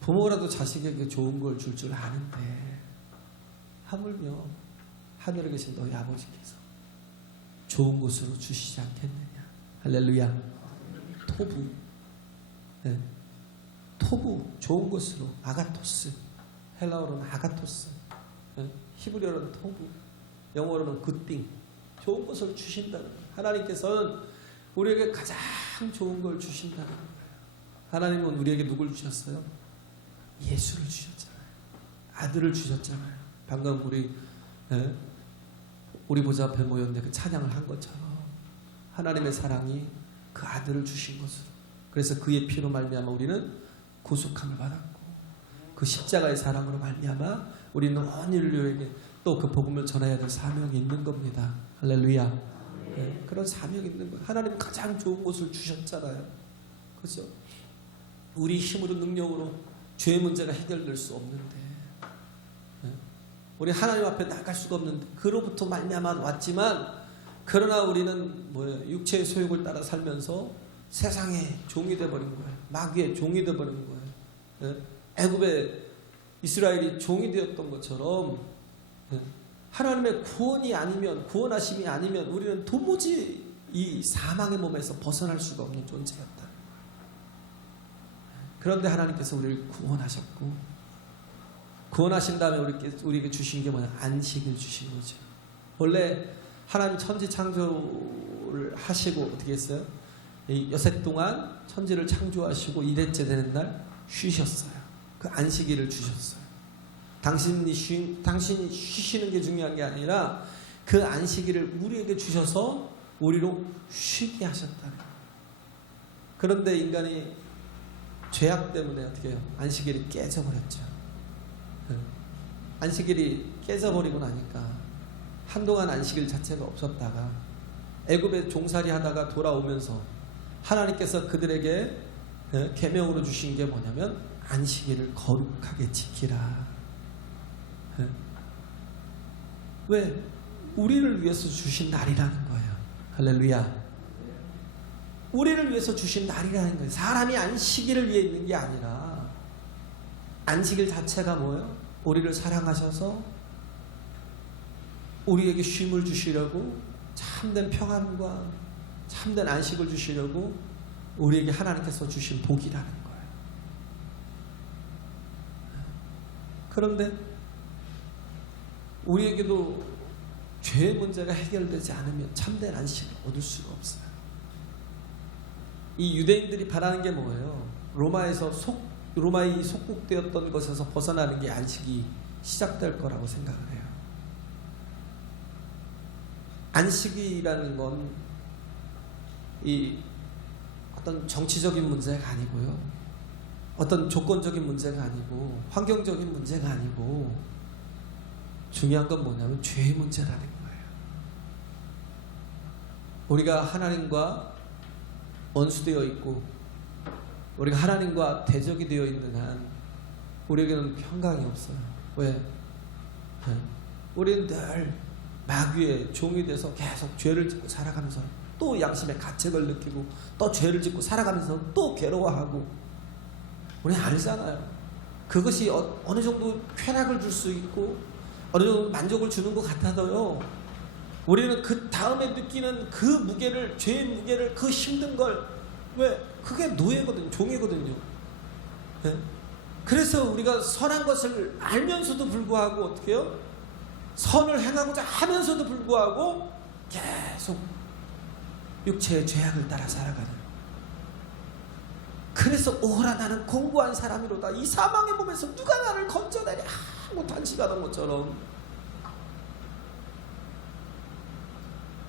부모라도 자식에게 좋은 걸 줄 줄 아는데 하물며 하늘에 계신 너희 아버지께서 좋은 곳으로 주시지 않겠느냐. 할렐루야. 토부, 네. 토부, 좋은 곳으로. 아가토스, 헬라어로는 아가토스, 네. 히브리어로는 토부, 영어로는 굿띵, 좋은 것을 주신다는 거예요. 하나님께서는 우리에게 가장 좋은 걸 주신다는 거예요. 하나님은 우리에게 누굴 주셨어요? 예수를 주셨잖아요. 아들을 주셨잖아요. 방금 우리 보좌 앞에 모였는데 그 찬양을 한 것처럼 하나님의 사랑이 그 아들을 주신 것으로, 그래서 그의 피로 말미암아 우리는 구속함을 받았고, 그 십자가의 사랑으로 말미암아 우리는 온 인류에게 또 그 복음을 전해야 될 사명이 있는 겁니다. 할렐루야. 네, 그런 사명이 있는 거예요. 하나님 가장 좋은 것을 주셨잖아요. 그렇죠? 우리 힘으로 능력으로 죄의 문제가 해결될 수 없는데, 네? 우리 하나님 앞에 나갈 수가 없는데, 그로부터 말미암아 왔지만, 그러나 우리는 뭐예요? 육체의 소욕을 따라 살면서 세상의 종이 되어버린 거예요. 마귀의 종이 되어버린 거예요. 네? 애굽의 이스라엘이 종이 되었던 것처럼, 네? 하나님의 구원이 아니면, 구원하심이 아니면 우리는 도무지 이 사망의 몸에서 벗어날 수가 없는 존재였다. 그런데 하나님께서 우리를 구원하셨고, 구원하신 다음에 우리에게 주신 게 뭐냐? 안식을 주신 거죠. 원래 하나님 천지 창조를 하시고 어떻게 했어요? 여섯 동안 천지를 창조하시고 이레째 되는 날 쉬셨어요. 그 안식일을 주셨어요. 당신이 쉬시는 게 중요한 게 아니라 그 안식일을 우리에게 주셔서 우리로 쉬게 하셨다. 그런데 인간이 죄악 때문에 어떻게 해요? 안식일이 깨져버렸죠. 안식일이 깨져버리고 나니까 한동안 안식일 자체가 없었다가 애굽에 종살이 하다가 돌아오면서 하나님께서 그들에게 계명으로 주신 게 뭐냐면 안식일을 거룩하게 지키라. 왜? 우리를 위해서 주신 날이라는 거예요. 할렐루야. 우리를 위해서 주신 날이라는 거예요. 사람이 안식일을 위해 있는 게 아니라 안식일 자체가 뭐예요? 우리를 사랑하셔서 우리에게 쉼을 주시려고, 참된 평안과 참된 안식을 주시려고 우리에게 하나님께서 주신 복이라는 거예요. 그런데 우리에게도 죄의 문제가 해결되지 않으면 참된 안식을 얻을 수가 없어요. 이 유대인들이 바라는 게 뭐예요? 로마의 속국되었던 것에서 벗어나는 게 안식이 시작될 거라고 생각을 해요. 안식이라는 건 이 어떤 정치적인 문제가 아니고요, 어떤 조건적인 문제가 아니고 환경적인 문제가 아니고 중요한 건 뭐냐면 죄의 문제라는 거예요. 우리가 하나님과 원수되어 있고 우리가 하나님과 대적이 되어 있는 한 우리에게는 평강이 없어요. 왜? 우리는 늘 마귀의 종이 돼서 계속 죄를 짓고 살아가면서 또 양심의 가책을 느끼고 또 죄를 짓고 살아가면서 또 괴로워하고, 우리는 알잖아요. 그것이 어느 정도 쾌락을 줄 수 있고 어느 정도 만족을 주는 것 같아도요, 우리는 그 다음에 느끼는 그 무게를, 죄의 무게를, 그 힘든 걸, 왜? 그게 노예거든요. 종이거든요. 네? 그래서 우리가 선한 것을 알면서도 불구하고 어떻게 해요? 선을 행하고자 하면서도 불구하고 계속 육체의 죄악을 따라 살아가는. 그래서 오라 나는 공고한 사람이로다. 이 사망의 몸에서 누가 나를 건져내랴 하고 단식하는 것처럼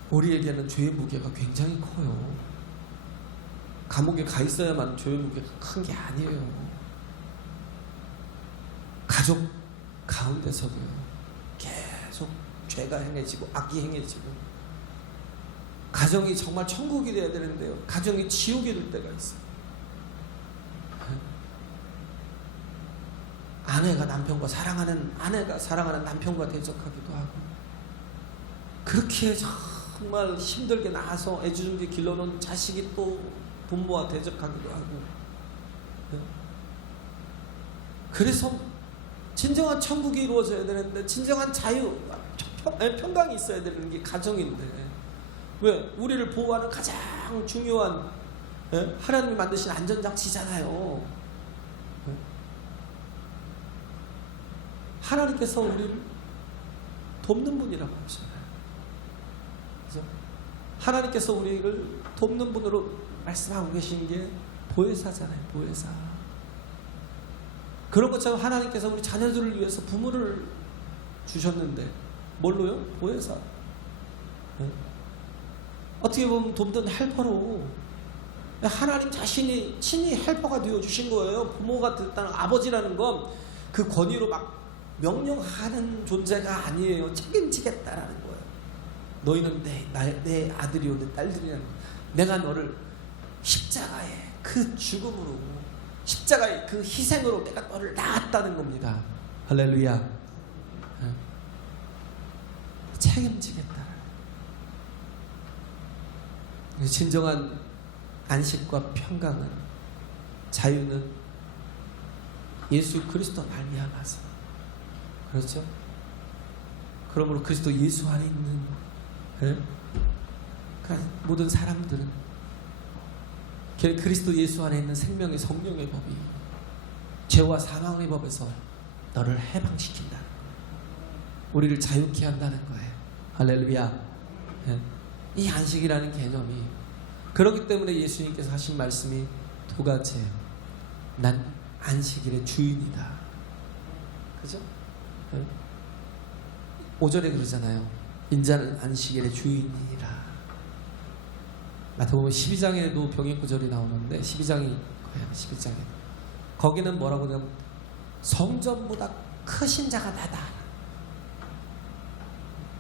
우리에게는 죄의 무게가 굉장히 커요. 감옥에 가 있어야만 죄의 무게가 큰 게 아니에요. 가족 가운데서도요, 계속 죄가 행해지고 악이 행해지고, 가정이 정말 천국이 돼야 되는데요, 가정이 지옥이 될 때가 있어요. 아내가 남편과 아내가 사랑하는 남편과 대적하기도 하고, 그렇게 정말 힘들게 낳아서 애지중지 길러놓은 자식이 또 부모와 대적하기도 하고, 그래서 진정한 천국이 이루어져야 되는데, 진정한 자유, 평강이 있어야 되는 게 가정인데, 왜? 우리를 보호하는 가장 중요한 하나님이 만드신 안전장치잖아요. 하나님께서 우리를 돕는 분이라고 하잖아요. 그래서 하나님께서 우리를 돕는 분으로 말씀하고 계신 게 보혜사잖아요. 보혜사. 그런 것처럼 하나님께서 우리 자녀들을 위해서 부모를 주셨는데 뭘로요? 보혜사. 어떻게 보면 돕던 헬퍼로 하나님 자신이 친히 헬퍼가 되어주신 거예요. 부모가 됐다는, 아버지라는 건 그 권위로 막 명령하는 존재가 아니에요. 책임지겠다라는 거예요. 너희는 내 아들이요 내 딸들이라는 거예요. 내가 너를 십자가의 그 죽음으로, 십자가의 그 희생으로 내가 너를 낳았다는 겁니다. 할렐루야. 책임지겠다. 진정한 안식과 평강은, 자유는 예수 그리스도 말미암아서, 그렇죠? 그러므로 그리스도 예수 안에 있는 모든 사람들은 그리스도 예수 안에 있는 생명의 성령의 법이 죄와 사망의 법에서 너를 해방시킨다는 거예요. 우리를 자유케 한다는 거예요. 할렐루야. 이 안식이라는 개념이, 그렇기 때문에 예수님께서 하신 말씀이 두 가지예요. 난 안식일의 주인이다. 그죠? 5절에 그러잖아요. 인자는 안식일의 주인이라. 마태복음 12장에도 병행구절이 나오는데, 12장이 12장에 거기는 뭐라고 하냐면 성전보다 크신 자가 나다.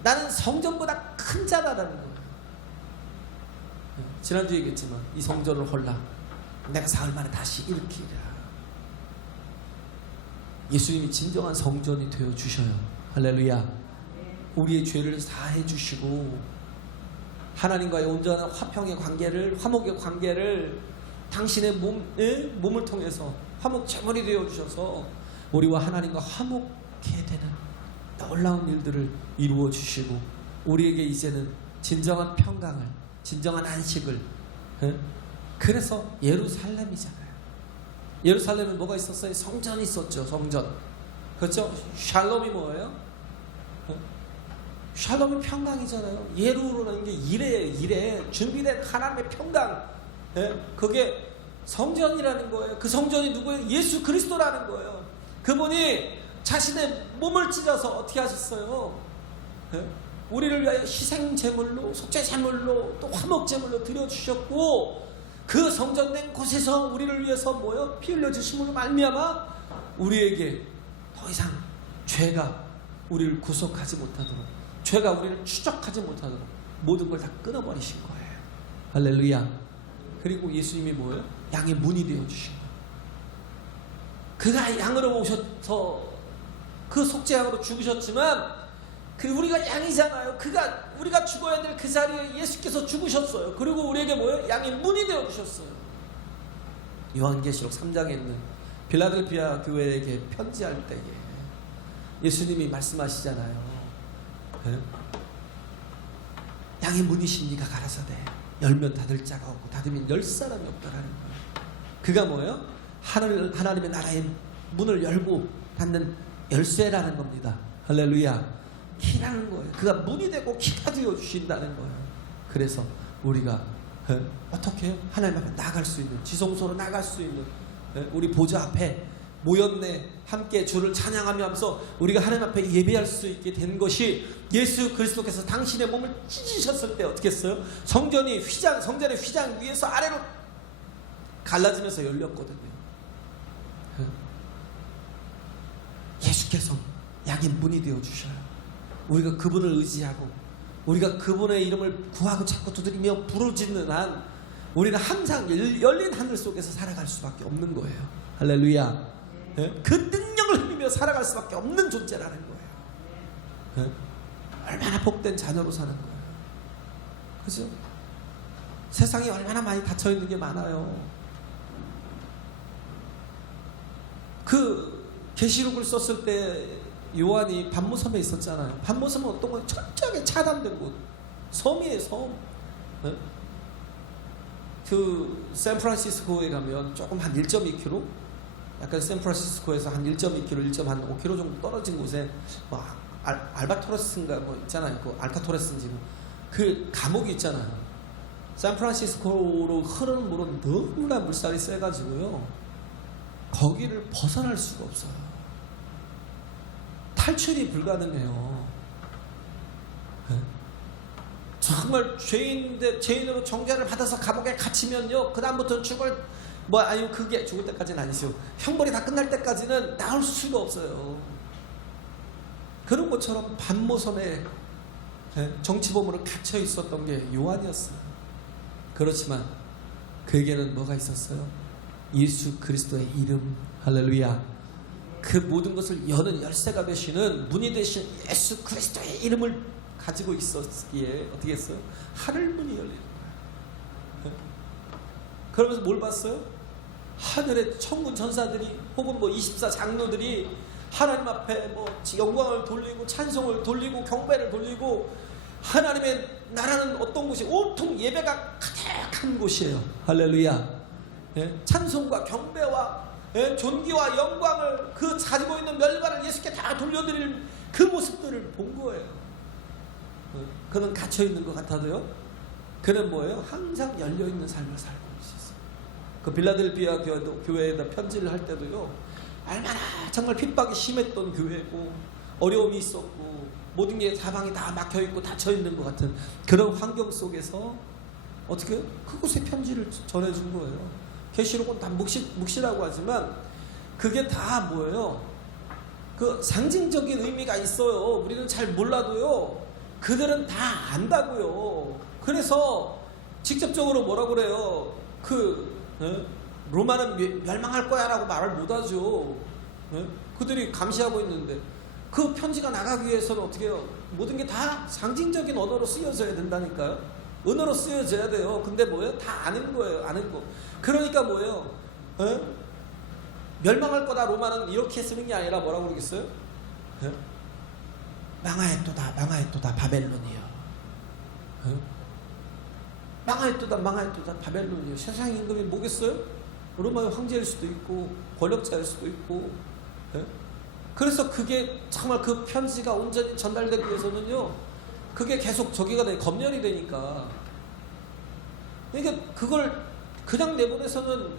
나는 성전보다 큰 자다라는 거예요. 지난주에 얘기했지만 이 성전을 헐라 내가 사흘 만에 다시 일으키리라. 예수님이 진정한 성전이 되어주셔요. 할렐루야. 우리의 죄를 사해 주시고 하나님과의 온전한 화평의 관계를, 화목의 관계를 당신의 몸을 통해서 화목 제물이 되어주셔서 우리와 하나님과 화목케 되는 놀라운 일들을 이루어 주시고, 우리에게 이제는 진정한 평강을, 진정한 안식을. 그래서 예루살렘이잖아요. 예루살렘에 뭐가 있었어요? 성전이 있었죠. 성전. 그렇죠? 샬롬이 뭐예요? 샬롬이 평강이잖아요. 예루라는 게 이래예요. 이래. 준비된 하나님의 평강. 그게 성전이라는 거예요. 그 성전이 누구예요? 예수 그리스도라는 거예요. 그분이 자신의 몸을 찢어서 어떻게 하셨어요? 우리를 위하여 희생 제물로, 속죄 제물로, 또 화목 제물로 드려주셨고, 그 성전된 곳에서 우리를 위해서 뭐요? 피 흘려 주심으로 말미암아 우리에게 더 이상 죄가 우리를 구속하지 못하도록, 죄가 우리를 추적하지 못하도록 모든 걸 다 끊어버리신 거예요. 할렐루야. 그리고 예수님이 뭐예요? 양의 문이 되어주신 거예요. 그가 양으로 오셔서 그 속죄양으로 죽으셨지만, 우리가 양이잖아요. 우리가 죽어야 될 그 자리에 예수께서 죽으셨어요. 그리고 우리에게 뭐예요? 양의 문이 되어주셨어요. 요한계시록 3장에 있는 빌라델피아 교회에게 편지할 때에 예수님이 말씀하시잖아요. 양의 문이십니까? 가라사대 열면 닫을 자가 없고 닫으면 열 사람이 없다라는 거예요. 그가 뭐예요? 하나님의 나라의 문을 열고 닫는 열쇠라는 겁니다. 할렐루야. 키라는 거예요. 그가 문이 되고 키가 되어주신다는 거예요. 그래서 우리가 어떻게 해요? 하나님 앞에 나갈 수 있는, 지성소로 나갈 수 있는, 우리 보좌 앞에 모였네, 함께 주를 찬양하면서 우리가 하나님 앞에 예배할 수 있게 된 것이, 예수 그리스도께서 당신의 몸을 찢으셨을 때 어떻게 했어요? 성전의 휘장 위에서 아래로 갈라지면서 열렸거든요. 예수께서 양의 문이 되어주셔요. 우리가 그분을 의지하고, 우리가 그분의 이름을 구하고 찾고 두드리며 부르짖는 한 우리는 항상 열린 하늘 속에서 살아갈 수밖에 없는 거예요. 할렐루야. 그 능력을 힘입며 살아갈 수밖에 없는 존재라는 거예요. 얼마나 복된 자녀로 사는 거예요. 그죠? 세상이 얼마나 많이 닫혀있는 게 많아요. 계시록을 썼을 때 요한이 반모섬에 있었잖아요. 반모섬은 어떤 건 철저하게 차단된 곳, 섬이에요, 섬. 네? 그 샌프란시스코에 가면 조금 한 1.2km, 약간 샌프란시스코에서 한 1.2km, 1.5km 정도 떨어진 곳에 뭐 알바토레스인가 뭐 있잖아요. 그 알카토레스인지 그 감옥이 있잖아요. 샌프란시스코로 흐르는 물은 너무나 물살이 세가지고요, 거기를 벗어날 수가 없어요. 탈출이 불가능해요. 네? 정말 죄인으로 정죄를 받아서 감옥에 갇히면요, 그 다음부터는 아니면 그게 죽을 때까지는 아니죠. 형벌이 다 끝날 때까지는 나올 수가 없어요. 그런 것처럼 반모섬에 정치범으로 갇혀 있었던 게 요한이었어요. 그렇지만 그에게는 뭐가 있었어요? 예수 그리스도의 이름, 할렐루야. 그 모든 것을 여는 열쇠가 되시는 문이 되신 예수 그리스도의 이름을 가지고 있었기에 어떻게 했어요? 하늘문이 열리는 거예요. 그러면서 뭘 봤어요? 하늘의 천군 천사들이 혹은 24 장로들이 하나님 앞에 영광을 돌리고 찬송을 돌리고 경배를 돌리고, 하나님의 나라는 어떤 곳이 온통 예배가 가득한 곳이에요. 할렐루야. 찬송과 경배와 존귀와 영광을, 그 가지고 있는 멸관을 예수께 다 돌려드릴 그 모습들을 본 거예요. 그는 갇혀있는 것 같아도요, 그는 뭐예요? 항상 열려있는 삶을 살고 있었어요. 그 빌라델비아 교회에다 편지를 할 때도요, 얼마나 정말 핍박이 심했던 교회고 어려움이 있었고 모든 게 사방이 다 막혀있고 닫혀있는 것 같은 그런 환경 속에서 어떻게 해요? 그곳에 편지를 전해준 거예요. 계시록은 다 묵시라고 하지만 그게 다 뭐예요? 그 상징적인 의미가 있어요. 우리는 잘 몰라도요, 그들은 다 안다고요. 그래서 직접적으로 뭐라 그래요? 로마는 멸망할 거야 라고 말을 못하죠. 그들이 감시하고 있는데 그 편지가 나가기 위해서는 어떻게 해요? 모든 게 다 상징적인 언어로 쓰여져야 된다니까요. 언어로 쓰여져야 돼요. 근데 뭐예요? 다 아는 거예요. 아는 거. 그러니까 뭐예요? 멸망할 거다 로마는 이렇게 쓰는 게 아니라 뭐라고 그러겠어요? 망하였도다 망하였도다 바벨론이요. 망하였도다 바벨론이요. 세상 임금이 뭐겠어요? 로마의 황제일 수도 있고 권력자일 수도 있고. 그래서 그게 정말 그 편지가 온전히 전달되기 위해서는요, 그게 계속 검열이 되니까. 그러니까 그걸 그냥 내보내서는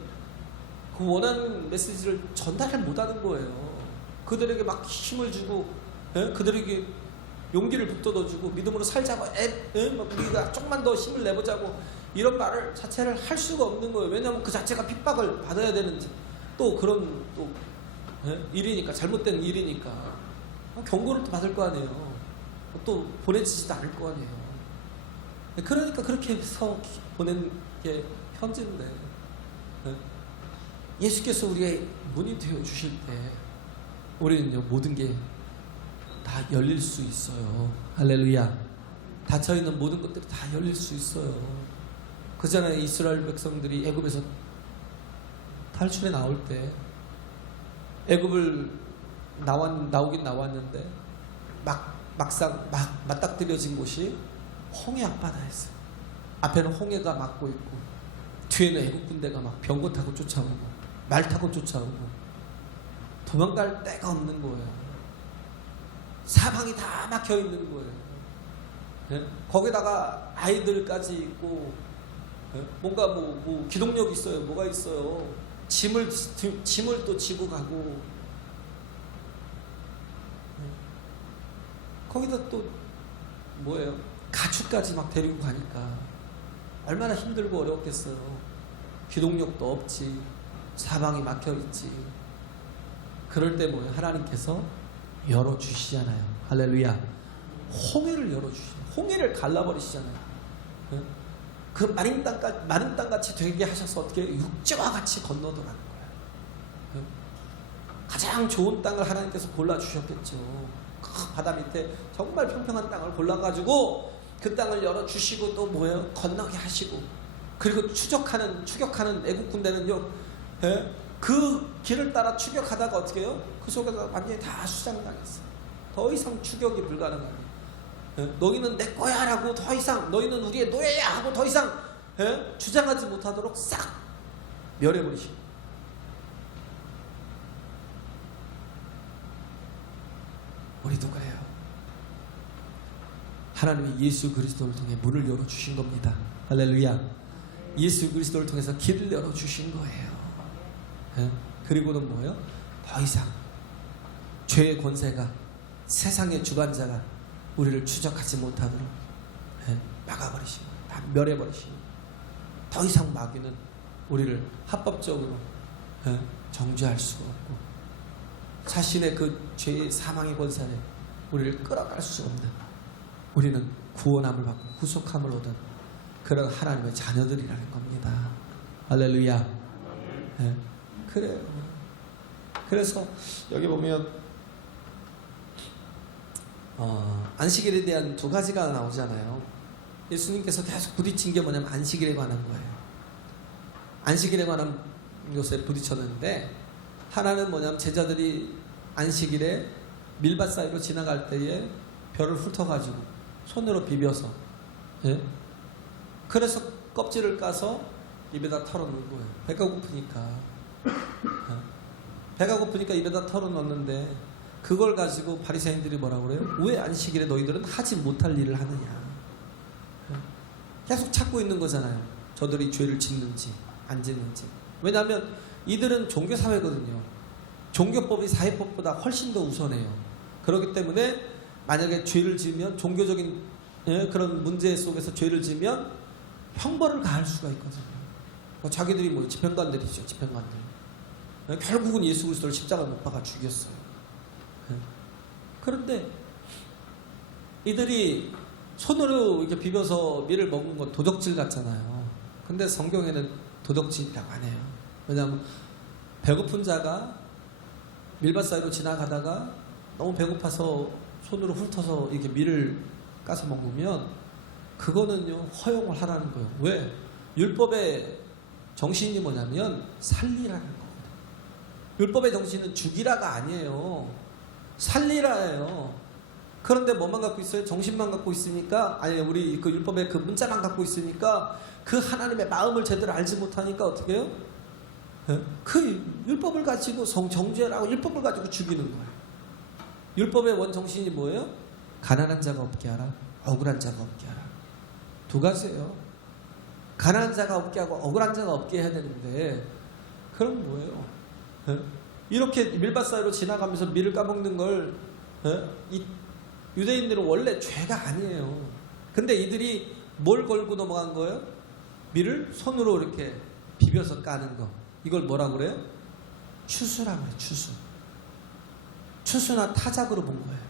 그 원하는 메시지를 전달을 못하는 거예요. 그들에게 막 힘을 주고, 그들에게 용기를 북돋아주고 믿음으로 살자고, 우리가 조금만 더 힘을 내보자고, 이런 말을 자체를 할 수가 없는 거예요. 왜냐하면 그 자체가 핍박을 받아야 되는 또 그런 일이니까, 잘못된 일이니까 경고를 또 받을 거 아니에요. 또 보내지지도 않을 거 아니에요. 그러니까 그렇게 해서 보낸 게 편지인데, 예수께서 우리의 문이 되어 주실 때 우리는요, 모든 게 다 열릴 수 있어요. 할렐루야. 닫혀있는 모든 것들이 다 열릴 수 있어요. 그전에 이스라엘 백성들이 애굽에서 탈출해 나올 때, 애굽을 나오긴 나왔는데 막상 맞닥뜨려진 곳이 홍해 앞바다였어요. 앞에는 홍해가 막고 있고 뒤에는 애국 군대가 막 병거 타고 쫓아오고 말 타고 쫓아오고 도망갈 데가 없는 거예요. 사방이 다 막혀 있는 거예요. 거기다가 아이들까지 있고, 뭔가 뭐 기동력 있어요. 뭐가 있어요. 짐을 또 지고 가고, 거기다 또 뭐예요? 가축까지 막 데리고 가니까 얼마나 힘들고 어렵겠어요. 기동력도 없지, 사방이 막혀 있지. 그럴 때 뭐예요? 하나님께서 열어주시잖아요. 할렐루야. 홍해를 열어주시잖아요. 홍해를 갈라버리시잖아요. 그 마른 땅같이 되게 하셔서 어떻게 육지와 같이 건너더라는 거예요. 가장 좋은 땅을 하나님께서 골라주셨겠죠. 그 바다 밑에 정말 평평한 땅을 골라가지고 그 땅을 열어주시고 또 뭐예요? 건너게 하시고, 그리고 추격하는 애국 군대는요, 그 길을 따라 추격하다가 어떻게 해요? 그 속에서 완전히 다 수장당했어요. 더 이상 추격이 불가능합니다. 너희는 내 거야 라고 더 이상, 너희는 우리의 노예야 하고 더 이상 주장하지 못하도록 싹 멸해버리시고, 우리도 그래요. 하나님이 예수 그리스도를 통해 문을 열어주신 겁니다. 할렐루야. 예수 그리스도를 통해서 길을 열어주신 거예요. 그리고는 뭐예요? 더 이상 죄의 권세가, 세상의 주관자가 우리를 추적하지 못하도록 막아버리시고, 다 멸해버리시고, 더 이상 마귀는 우리를 합법적으로 정죄할 수가 없고, 자신의 그 죄의 사망의 권세에 우리를 끌어갈 수 없는, 우리는 구원함을 받고 구속함을 얻은 그런 하나님의 자녀들이라는 겁니다. 할렐루야. 그래요. 그래서 여기 보면 안식일에 대한 두 가지가 나오잖아요. 예수님께서 계속 부딪힌 게 뭐냐면 안식일에 관한 거예요. 안식일에 관한 것에 부딪혔는데, 하나는 뭐냐면 제자들이 안식일에 밀밭 사이로 지나갈 때에 벼를 훑어가지고 손으로 비벼서, 그래서 껍질을 까서 입에다 털어놓은 거예요. 배가 고프니까. 배가 고프니까 입에다 털어넣는데, 그걸 가지고 바리새인들이 뭐라고 그래요? 왜 안식일에 너희들은 하지 못할 일을 하느냐. 계속 찾고 있는 거잖아요. 저들이 죄를 짓는지 안 짓는지. 왜냐하면 이들은 종교사회거든요. 종교법이 사회법보다 훨씬 더 우선해요. 그렇기 때문에 만약에 죄를 지으면, 종교적인 그런 문제 속에서 죄를 지으면 형벌을 가할 수가 있거든요. 자기들이 뭐 집행관들이죠. 집행관들. 결국은 예수 그리스도를 십자가에 못 박아 죽였어요. 그런데 이들이 손으로 이렇게 비벼서 밀을 먹는 건 도적질 같잖아요. 근데 성경에는 도적질이라고 안 해요. 왜냐하면 배고픈 자가 밀밭 사이로 지나가다가 너무 배고파서 손으로 훑어서 이렇게 밀을 까서 먹으면 그거는요 허용을 하라는 거예요. 왜? 율법의 정신이 뭐냐면 살리라는 거거든요. 율법의 정신은 죽이라가 아니에요. 살리라예요. 그런데 뭐만 갖고 있어요? 정신만 갖고 있으니까, 아니 우리 그 율법의 그 문자만 갖고 있으니까 그 하나님의 마음을 제대로 알지 못하니까 어떻게 해요? 그 율법을 가지고 정죄라고 율법을 가지고 죽이는 거예요. 율법의 원 정신이 뭐예요? 가난한 자가 없게 하라, 억울한 자가 없게 하라. 두 가지예요. 가난한 자가 없게 하고 억울한 자가 없게 해야 되는데, 그럼 뭐예요? 이렇게 밀밭 사이로 지나가면서 밀을 까먹는 걸, 이 유대인들은 원래 죄가 아니에요. 근데 이들이 뭘 걸고 넘어간 거예요? 밀을 손으로 이렇게 비벼서 까는 거. 이걸 뭐라고 그래요? 추수라고 해요. 추수. 추수나 타작으로 본 거예요.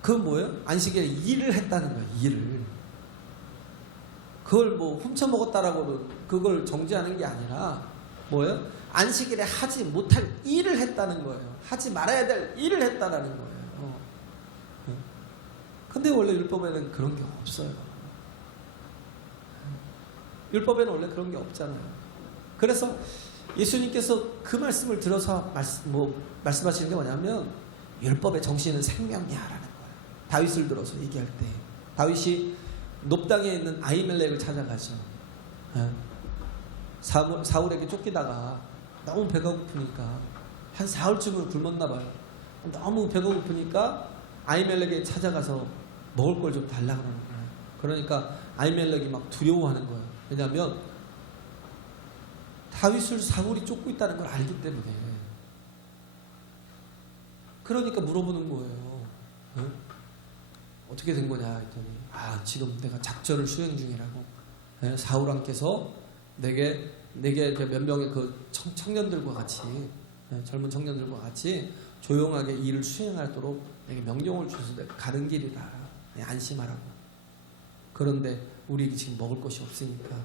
그건 뭐예요? 안식일에 일을 했다는 거예요. 일을. 그걸 뭐 훔쳐먹었다라고 그걸 정죄하는 게 아니라 뭐예요? 안식일에 하지 못할 일을 했다는 거예요. 하지 말아야 될 일을 했다라는 거예요. 근데 원래 율법에는 그런 게 없어요. 율법에는 원래 그런 게 없잖아요. 그래서 예수님께서 그 말씀을 들어서 말씀하시는 게 뭐냐면, 율법의 정신은 생명이야라는 거예요. 다윗을 들어서 얘기할 때, 다윗이 높당에 있는 아히멜렉을 찾아가죠. 사울에게 쫓기다가 너무 배가 고프니까 한 사흘쯤을 굶었나 봐요. 너무 배가 고프니까 아히멜렉에 찾아가서 먹을 걸 좀 달라고 하는 거예요. 그러니까 아히멜렉이 막 두려워하는 거예요. 왜냐하면 다윗을 사울이 쫓고 있다는 걸 알기 때문에. 그러니까 물어보는 거예요. 어떻게 된 거냐 했더니, 지금 내가 작전을 수행 중이라고. 사울왕께서 내게 몇 명의 그 청년들과 같이, 젊은 청년들과 같이 조용하게 일을 수행하도록 내게 명령을 주셔서 내가 가는 길이다. 안심하라고. 그런데 우리 지금 먹을 것이 없으니까,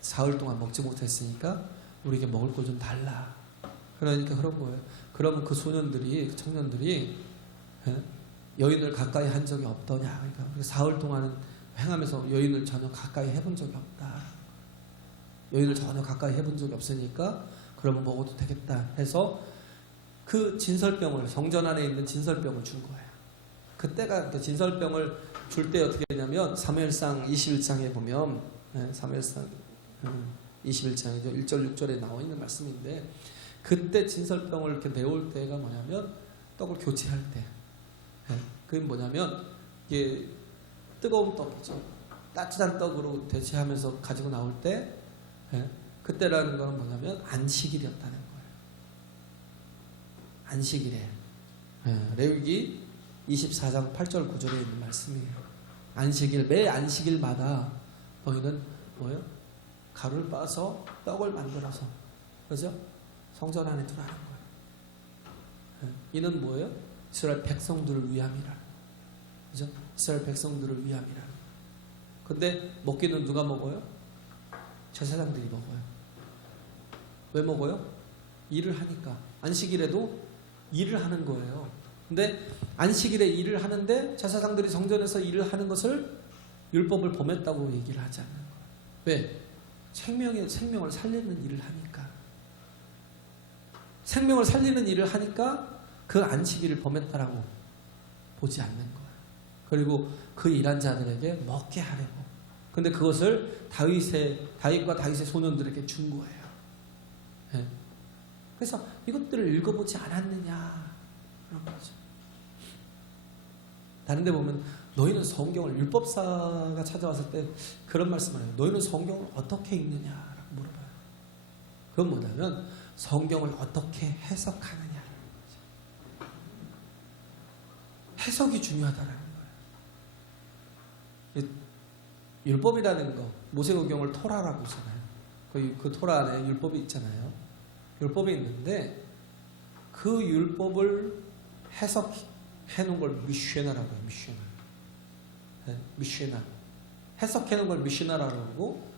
사흘 동안 먹지 못했으니까 우리에게 먹을 걸 좀 달라. 그러니까 그런 거예요. 그러면 그 소년들이, 그 청년들이 여인을 가까이 한 적이 없더냐. 그러니까 사흘 동안은 행하면서 여인을 전혀 가까이 해본 적이 없다. 여인을 전혀 가까이 해본 적이 없으니까 그러면 먹어도 되겠다 해서 그 진설병을, 성전 안에 있는 진설병을 준 거예요. 그때가 그 진설병을 줄 때 어떻게 되냐면 사무엘상 21장에 보면, 사무엘상 21장이죠. 1절 6절에 나와 있는 말씀인데, 그때 진설병을 이렇게 내올 때가 뭐냐면 떡을 교체할 때, 그게 뭐냐면 이게 뜨거운 떡이죠. 따뜻한 떡으로 대체하면서 가지고 나올 때, 그때라는 건 뭐냐면 안식일이었다는 거예요. 안식일에. 레위기 24장 8절 9절에 있는 말씀이에요. 안식일, 매 안식일마다 너희는 뭐예요? 가루를 빻아서 떡을 만들어서, 그죠? 성전 안에 두라는 거예요. 이는 뭐예요? 이스라엘 백성들을 위함이라. 그죠? 이스라엘 백성들을 위함이라. 근데 먹기는 누가 먹어요? 제사장들이 먹어요. 왜 먹어요? 일을 하니까. 안식일에도 일을 하는 거예요. 근데 안식일에 일을 하는데 제사장들이 성전에서 일을 하는 것을 율법을 범했다고 얘기를 하지 않는 거예요. 왜? 생명을 살리는 일을 하니까. 생명을 살리는 일을 하니까 그 안식일을 범했다라고 보지 않는 거예요. 그리고 그 일한 자들에게 먹게 하려고. 근데 그것을 다윗과 다윗의 소년들에게 준 거예요. 네. 그래서 이것들을 읽어보지 않았느냐 그런 거죠. 다른 데 보면 너희는 성경을, 율법사가 찾아왔을 때 그런 말씀을 해요. 너희는 성경을 어떻게 읽느냐라고 물어봐요. 그건 뭐냐면 성경을 어떻게 해석하느냐라는 거죠. 해석이 중요하다라는 거예요. 율법이라는 거, 모세오경을 토라라고 하잖아요. 그 토라 안에 율법이 있잖아요. 율법이 있는데 그 율법을 해석해 놓은 걸 미쉐나라고 해요. 미쉐나. 네, 미쉐나. 해석해 놓은 걸 미쉐나라고 하고,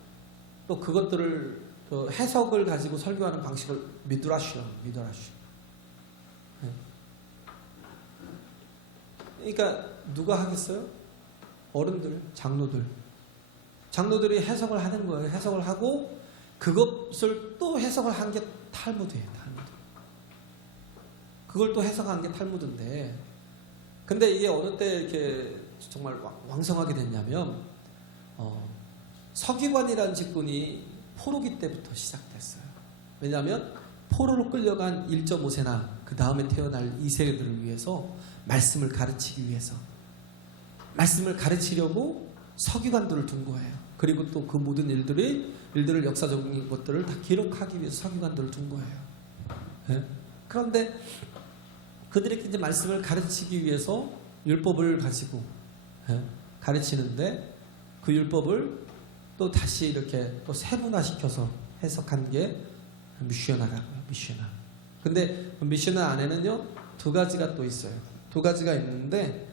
또 그것들을 그 해석을 가지고 설교하는 방식을 미드라시요. 네. 그러니까 누가 하겠어요? 어른들, 장로들이 해석을 하는 거예요. 해석을 하고 그것을 또 해석을 한 게 탈무드예요. 탈무드. 그걸 또 해석한 게 탈무드인데, 근데 이게 어느 때 이렇게 정말 왕성하게 됐냐면 서기관이라는 직분이 포로기 때부터 시작됐어요. 왜냐하면 포로로 끌려간 1.5세나 그 다음에 태어날 2세들을 위해서 말씀을 가르치기 위해서, 말씀을 가르치려고 서기관들을 둔 거예요. 그리고 또 그 모든 일들을 역사적인 것들을 다 기록하기 위해서 서기관들을 둔 거예요. 네? 그런데 그들에게 이제 말씀을 가르치기 위해서 율법을 가지고 가르치는데, 그 율법을 또 다시 이렇게 또 세분화시켜서 해석한 게 미쉐나라고요. 미쉐나. 근데 미쉐나 안에는요 두 가지가 또 있어요. 두 가지가 있는데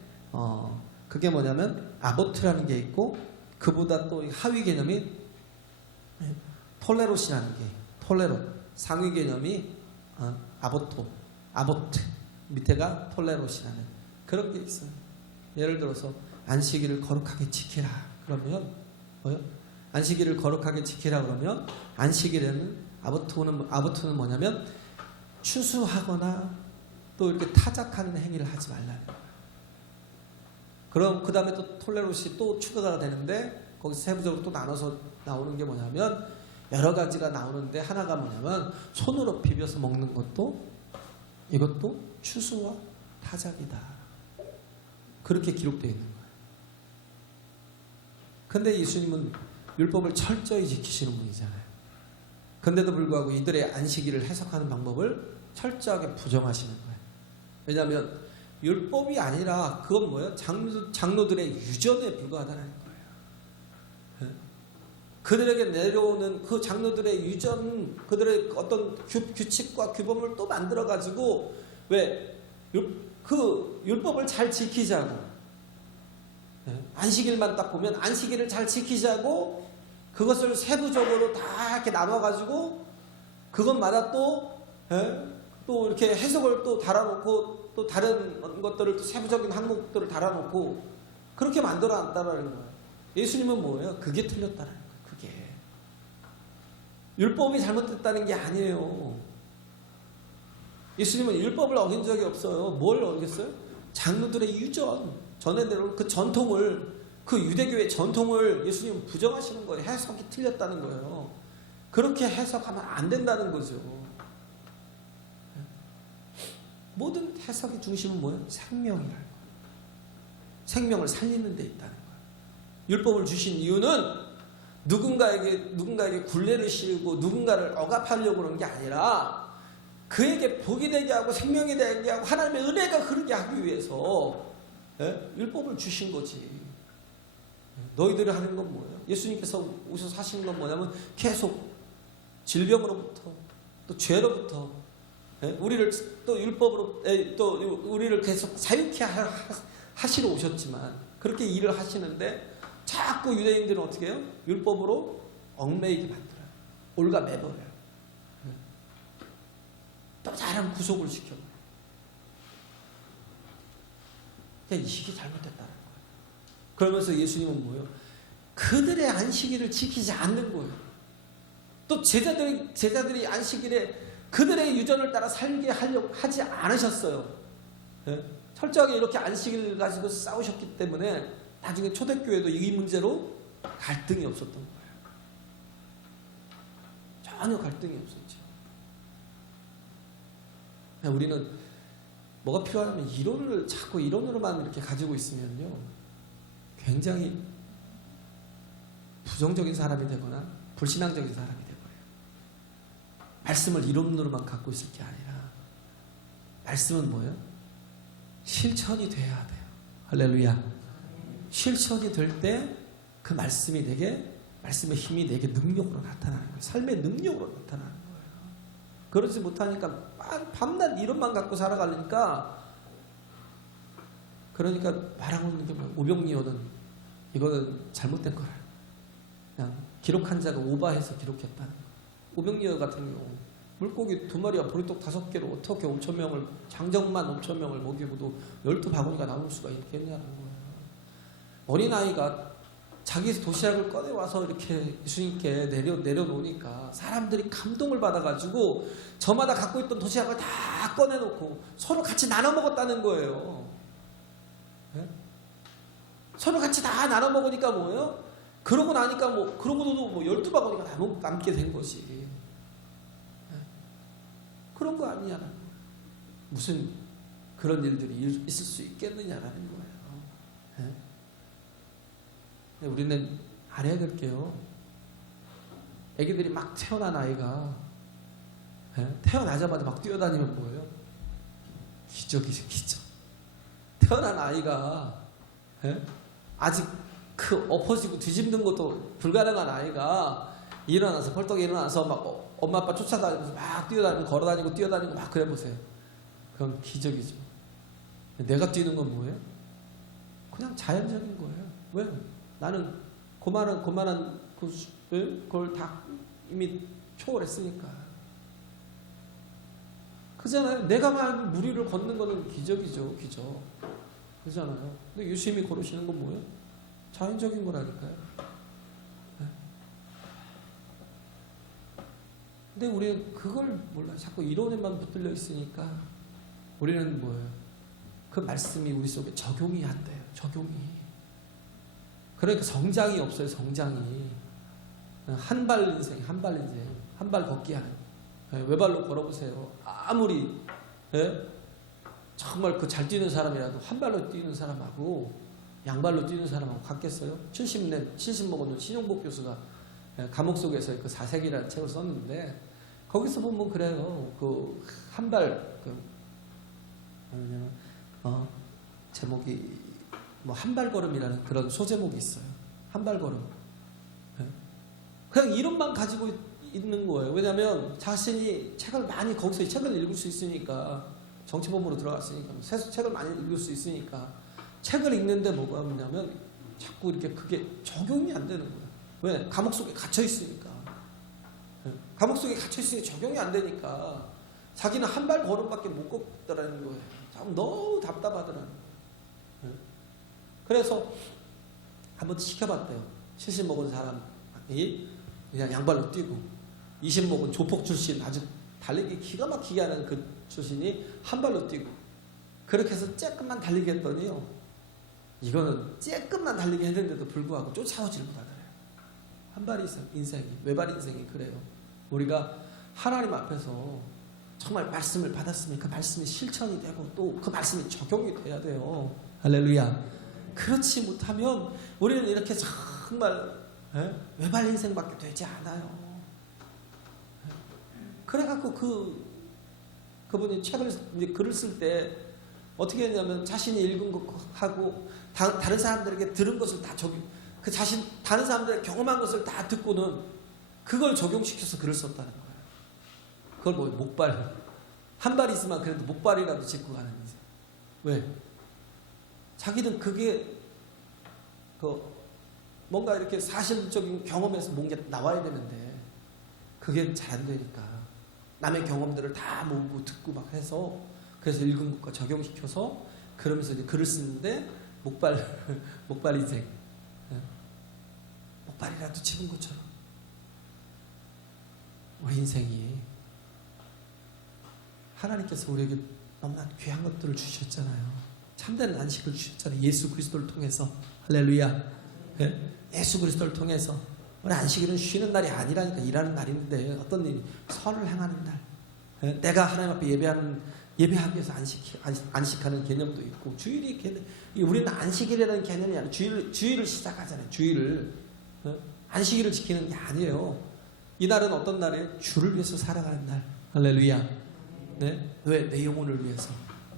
그게 뭐냐면 아보트라는 게 있고, 그보다 또 하위 개념이 톨레롯이라는 게, 톨레롯. 상위 개념이 아보트. 밑에가 톨레롯이라는 그런 게 있어요. 예를 들어서 안식일을 거룩하게 지키라 그러면 뭐요? 안식일을 거룩하게 지키라 그러면 안식일에는 아보트는 뭐냐면 추수하거나 또 이렇게 타작하는 행위를 하지 말라는 거예요. 그럼 그 다음에 또 톨레롯이 또 추가가 되는데, 거기서 세부적으로 또 나눠서 나오는 게 뭐냐면 여러 가지가 나오는데, 하나가 뭐냐면 손으로 비벼서 먹는 것도, 이것도 추수와 타작이다. 그렇게 기록되어 있는 거예요. 근데 예수님은 율법을 철저히 지키시는 분이잖아요. 근데도 불구하고 이들의 안식일을 해석하는 방법을 철저하게 부정하시는 거예요. 왜냐하면 율법이 아니라 그건 뭐예요? 장로들의 유전에 불과하다는 거예요. 그들에게 내려오는 그 장로들의 유전, 그들의 어떤 규칙과 규범을 또 만들어가지고, 왜? 그 율법을 잘 지키자고, 안식일만 딱 보면 안식일을 잘 지키자고 그것을 세부적으로 다 이렇게 나눠가지고 그것마다 또 이렇게 해석을 또 달아놓고, 또 다른 것들을 또 세부적인 항목들을 달아놓고 그렇게 만들어놨다는 거예요. 예수님은 뭐예요? 그게 틀렸다는 거예요. 율법이 잘못됐다는 게 아니에요. 예수님은 율법을 어긴 적이 없어요. 뭘 어겼어요? 장로들의 유전, 전해대로 그 전통을, 그 유대교의 전통을 예수님은 부정하시는 거예요. 해석이 틀렸다는 거예요. 그렇게 해석하면 안 된다는 거죠. 모든 해석의 중심은 뭐예요? 생명이라는 거예요. 생명을 살리는 데 있다는 거예요. 율법을 주신 이유는 누군가에게 굴레를 씌우고 누군가를 억압하려고 그런 게 아니라 그에게 복이 되게 하고 생명이 되게 하고 하나님의 은혜가 흐르게 하기 위해서 율법을 주신 거지. 너희들이 하는 건 뭐예요? 예수님께서 오셔서 하시는 건 뭐냐면 계속 질병으로부터 또 죄로부터 우리를 또 율법으로 또 우리를 계속 자유케 하시러 오셨지만 그렇게 일을 하시는데 자꾸 유대인들은 어떻게 해요? 율법으로 얽매이게 만들어요. 올가매버려요. 또 사람 구속을 시켜요. 그러니까 이게 잘못됐다는 거예요. 그러면서 예수님은 뭐예요? 그들의 안식일을 지키지 않는 거예요. 또 제자들이 안식일에 그들의 유전을 따라 살게 하려고 하지 않으셨어요. 철저하게 이렇게 안식일 가지고 싸우셨기 때문에 나중에 초대교회도 이 문제로 갈등이 없었던 거예요. 전혀 갈등이 없었죠. 우리는 뭐가 필요하냐면 이론을 자꾸 이론으로만 이렇게 가지고 있으면요, 굉장히 부정적인 사람이 되거나 불신앙적인 사람이 되거예요. 말씀을 이론으로만 갖고 있을 게 아니라 말씀은 뭐예요? 실천이 돼야 돼요. 할렐루야. 실천이 될 때 그 말씀이 내게, 말씀의 힘이 내게 능력으로 나타나는 거예요. 삶의 능력으로 나타나는 거예요. 그러지 못하니까 밤낮 이론만 갖고 살아가니까, 그러니까 말하고 있는 게 뭐예요? 오병이어는 이거는 잘못된 거라. 그냥 기록한 자가 오바해서 기록했다는 거예요. 오병이어 같은 경우 물고기 2마리와 보리떡 5개로 어떻게 5,000명을, 장정만 5,000명을 먹이고도 12바구니가 나올 수가 있겠냐는 거예요. 어린아이가 자기 도시락을 꺼내와서 이렇게 예수님께 내려놓으니까 사람들이 감동을 받아가지고 저마다 갖고 있던 도시락을 다 꺼내놓고 서로 같이 나눠 먹었다는 거예요. 네? 서로 같이 다 나눠 먹으니까 뭐예요? 그러고 나니까 그러고도 12바구니가 남게 된 것이. 네? 그런 거 아니냐는 거예요. 무슨 그런 일들이 있을 수 있겠느냐라는 거예요. 네? 우리는 알아야 될 게요, 애기들이 막 태어난 아이가 태어나자마자 막 뛰어다니면 뭐예요? 기적이죠, 기적. 태어난 아이가 아직 그 엎어지고 뒤집는 것도 불가능한 아이가 일어나서 벌떡 일어나서 막 엄마 아빠 쫓아다니면서 막 뛰어다니고 걸어다니고 뛰어다니고 막 그래 보세요. 그건 기적이죠. 내가 뛰는 건 뭐예요? 그냥 자연적인 거예요. 왜? 나는 그만한 그걸 다 이미 초월했으니까. 그잖아요. 내가 막 물 위를 걷는 거는 기적이죠, 기적. 그잖아요. 근데 예수님이 걸으시는 건 뭐예요? 자연적인 거라니까요. 네? 근데 우리는 그걸 몰라요. 자꾸 이론에만 붙들려 있으니까 우리는 뭐예요? 그 말씀이 우리 속에 적용이 안 돼요. 적용이. 그러니까 성장이 없어요. 성장이. 한 발 인생, 한 발 걷기 하는. 외발로 걸어보세요. 아무리 정말 그 잘 뛰는 사람이라도 한 발로 뛰는 사람하고 양발로 뛰는 사람하고 같겠어요? 70 먹은 신용복 교수가 감옥 속에서 그 사색이라는 책을 썼는데, 거기서 보면 그래요. 그 한 발, 제목이 한 발걸음이라는 그런 소제목이 있어요. 한 발걸음. 그냥 이름만 가지고 있는 거예요. 왜냐하면 자신이 책을 많이, 거기서 책을 읽을 수 있으니까, 정치본부로 들어갔으니까, 책을 많이 읽을 수 있으니까, 책을 읽는데 뭐가 없냐면 자꾸 이렇게 그게 적용이 안 되는 거예요. 왜? 감옥 속에 갇혀 있으니까. 감옥 속에 갇혀 있으니 적용이 안 되니까 자기는 한 발 걸음밖에 못 걷더라는 거예요. 참 너무 답답하더라는 거예요. 그래서 한번 시켜봤대요. 70 먹은 사람이 그냥 양발로 뛰고, 이신목은 조폭 출신 아주 달리기 기가 막히게 하는 그 출신이 한 발로 뛰고 그렇게 해서 쬐끔만 달리게 했더니요. 이거는 쬐끔만 달리게 했는데도 불구하고 쫓아오질 못하더래요. 한 발이 있어요. 인생이. 외발 인생이 그래요. 우리가 하나님 앞에서 정말 말씀을 받았으면 그 말씀이 실천이 되고 또 그 말씀이 적용이 돼야 돼요. 할렐루야. 그렇지 못하면 우리는 이렇게 정말 외발 인생밖에 되지 않아요. 그래갖고 그분이 글을 쓸 때 어떻게 했냐면 자신이 읽은 것하고 다른 사람들에게 들은 것을 다 다른 사람들의 경험한 것을 다 듣고는 그걸 적용시켜서 글을 썼다는 거예요. 그걸 뭐 목발 한 발 있으면 그래도 목발이라도 짚고 가는 인생. 왜? 자기는 그게 뭔가 이렇게 사실적인 경험에서 뭔가 나와야 되는데 그게 잘 안 되니까 남의 경험들을 다 모으고 듣고 막 해서 그래서 읽은 것과 적용시켜서 그러면서 이제 글을 쓰는데 목발 인생. 목발이라도 치는 것처럼 우리 인생이 하나님께서 우리에게 너무나 귀한 것들을 주셨잖아요. 참된 안식을 주셨잖아요. 예수 그리스도를 통해서. 할렐루야. 예수 그리스도를 통해서. 우리 안식일은 쉬는 날이 아니라니까 일하는 날인데 어떤 일이 선을 행하는 날. 내가 하나님 앞에 예배하기 위해서 안식하는 개념도 있고 주일이 우리는 안식일이라는 개념이 아니라 주일을 시작하잖아요. 주일을 안식일을 지키는 게 아니에요. 이날은 어떤 날이에요? 주를 위해서 살아가는 날. 할렐루야. 네? 왜? 내 영혼을 위해서.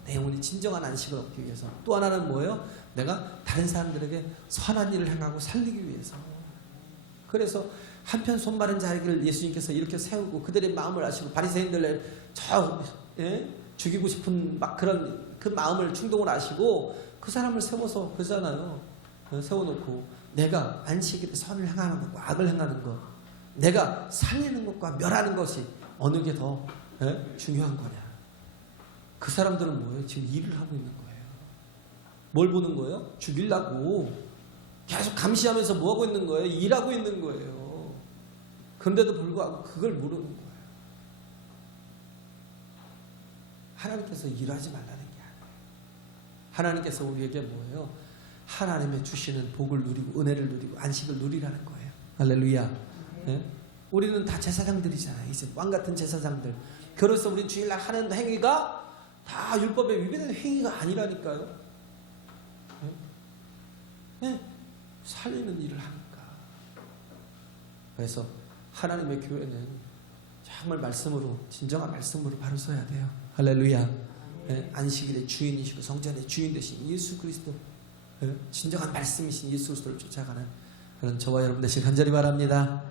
내 영혼이 진정한 안식을 얻기 위해서. 또 하나는 뭐예요? 내가 다른 사람들에게 선한 일을 행하고 살리기 위해서. 그래서 한편 손마른 자에게를 예수님께서 이렇게 세우고 그들의 마음을 아시고 바리새인들을 죽이고 싶은 막 그런 그 마음을 충동을 아시고 그 사람을 세워서 그러잖아요. 세워놓고 내가 안식일에 선을 행하는 것과 악을 행하는 것, 내가 살리는 것과 멸하는 것이 어느 게 더 중요한 거냐. 그 사람들은 뭐예요? 지금 일을 하고 있는 거예요. 뭘 보는 거예요? 죽이려고 계속 감시하면서 뭐 하고 있는 거예요? 일하고 있는 거예요. 그런데도 불구하고 그걸 모르는 거예요. 하나님께서 일하지 말라는 게 아니에요. 하나님께서 우리에게 뭐예요? 하나님의 주시는 복을 누리고 은혜를 누리고 안식을 누리라는 거예요. 할렐루야. 네? 우리는 다 제사장들이잖아요. 이제 왕같은 제사장들. 그래서 우리 주일날 하는 행위가 다 율법에 위배되는 행위가 아니라니까요. 네? 살리는 일을 하니까. 그래서 하나님의 교회는 정말 말씀으로 진정한 말씀으로 바로 서야 돼요. 할렐루야. 네? 안식일의 주인이시고 성전의 주인 되신 예수 그리스도, 진정한 말씀이신 예수 그리스도를 쫓아가는 그런 저와 여러분 되시길 간절히 바랍니다.